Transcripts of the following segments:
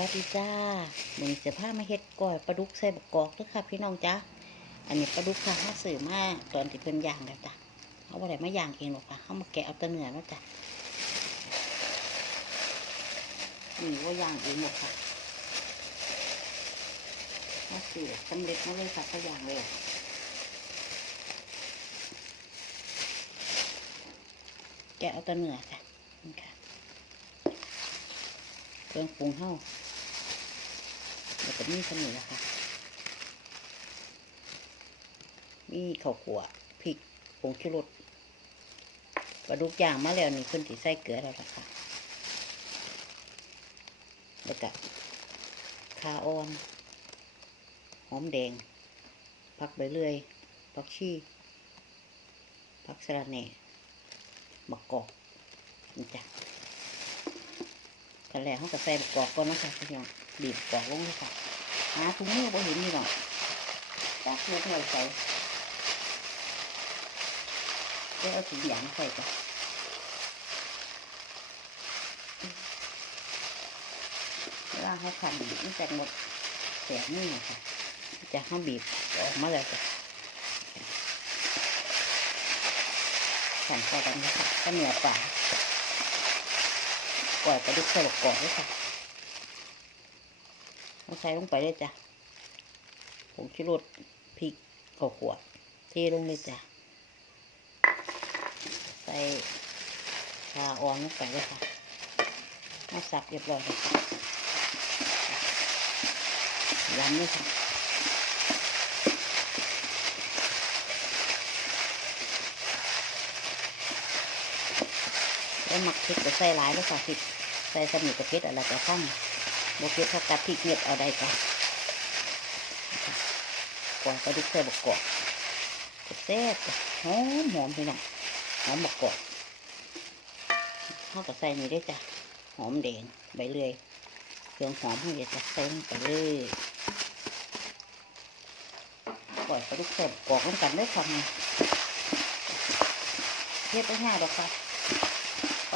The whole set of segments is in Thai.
วัสดีจ้ามือนี้จะพามาเฮ็ดก้อยปลาดุกใส่บกกอกด้อค่ะพี่น้องจ้าอันนี้ปลาดุกค่ะมาซื้อมาตอนที่เพิ่นย่างแล้วจ้ะเอาบ่ได้มาย่างเองหรอกค่ะเอามาแกะเอาต่เนื้อแล้วจ้ะนี่ว่าย่างเองหมดค่ะมาซื้อสำเร็จมาเลยค่ะก็ย่างเลยแกะเอาต่เนื้อจ้ะนี่ค่ะเครื่องปรุงเฮา แล้วก็มีขนมละคะ มีข้าวขัวพริกผงชูรสปลาดุกย่างมาแล้วนี่เพิ่นสิใส่เกลือแล้วล่ะคะแล้วก็คาออนหอมแดงผักใบเลื่อยผักชีผักสะระแหน่มะกอกนี่จ้ะ กันแล้วเขาก็ใส่กกอกก่อนนะคะพี่น้องบีบกอกลงเลยค่ะหาถุงมือบ่เห็นนี่หรอกจักเลยเท่าไหร่ใส่เดี๋ยวเอาถุงยางใส่กันเวลาเขาขันนี่แต่หมดแสบนี่ค่ะจะเขาบีบออกมาแล้วจ้ะขันเข้ากันนะคะก็เหนือป่า ก่อยปลาดุกใส่บักกอกด้วยค่ะเอาใส่ลงไปเลยจ้ะผงชูรสพริกข้าวขวดเทลงเลยจ้ะ ใส่ชาอ่อนลงไปเลยค่ะมาสับเรียบร้อยเลยค่ะยำเลยค่ะ แล้วหมักพริกก็ใส่หลายแล้วค่พริกใส่สมุนกับเพชรอะไรก็ข้างโบเพชรเท่ากับพริกเม็ดเอาได้ก็ก่อนปลาดุกใส่บกกอกแซ่บหอมหอมพี่น้องหอมบกกอกเข้ากับใส่นี่ได้จ้ะหอมแดงใบเลื่อยเครื่องหอมให้จะใส่ลงไปเลยก่อนปลาดุกใส่บกกอกลงกันได้ค่ะเทียบไปง่าดอกค่ะ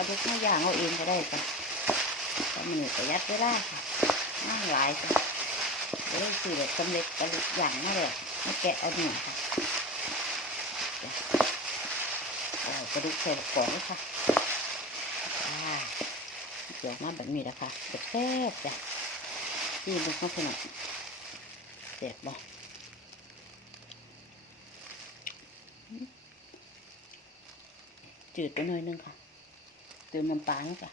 ปลาดุกห้าอย่างเอาเองก็ได้จ้ะก็มันประหยัดเวลาค่ะน่าหลายจ้ะเดี๋ยวคือแบบสำเร็จกระลุกอย่างมาเลยมาแกะเอาหนึ่งค่ะกระดูกใส่กล่องค่ะอ่าเดี๋ยวมาแบบนี้แล้วค่ะแซ่บจ้ะที่มันเข้าไปหน่อยเสร็จบ่จืดไปหน่อยนึงค่ะ เติมน้ำปลาให้จ้ะ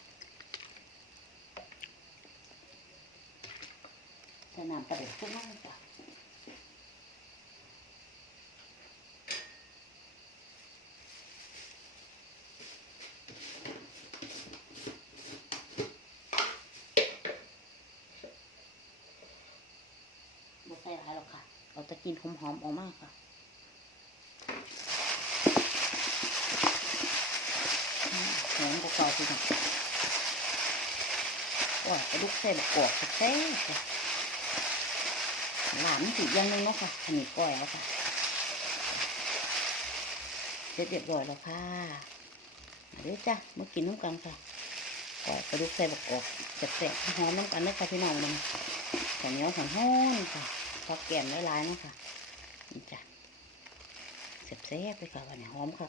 ใส่น้ำปลาเด็กขึ้นมาจ้ะใส่หลายหรอกค่ะ เราจะกินหอมๆออกมากค่ะอืม หอมกว่าพี่น้องโอ้ยกระดูกใส่บกกอกแซ่บๆจ้ะหลานสีย่างนึงเนาะค่ะอันนี้ก้อยแล้วค่ะเสร็จเรียบร้อยแล้วค่ะเดี๋ยวจ้ะมากินน้ำกันค่ะก้อยกระดูกใส่บักกอกแซ่บๆหอมน้ำกันเลยค่ะพี่น้องมันข้าวเหนียวข้าวห้อนค่ะพอแกมหลายๆเนาะค่ะนี่จ้ะแซ่บๆไปค่ะวันนี้หอมค่ะ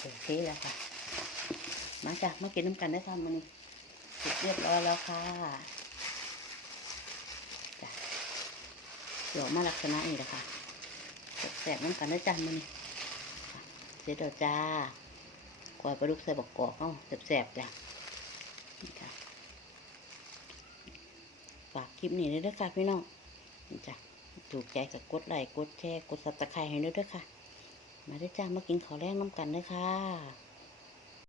โอเคแล้วค่ะ มาจ้ะมากินน้ำกันได้ค่ะมันนี้เสร็จเรียบร้อยแล้วค่ะเดี๋ยวมาลักษณะนี้แหละค่ะแสบน้ำกันได้จ้ามันเสร็จแล้วจ้ากอยปลาดุกใส่บักกอกเข้าแสบๆจ้ะนี่ค่ะฝากคลิปนี้ด้วยค่ะพี่น้องจ้ะถูกใจกับกดไลค์กดแชร์กดซับสไครต์ให้ด้วยด้วยค่ะ มาด้วยจ้ามากินข้าวแรงน้ำกันด้วยค่ะ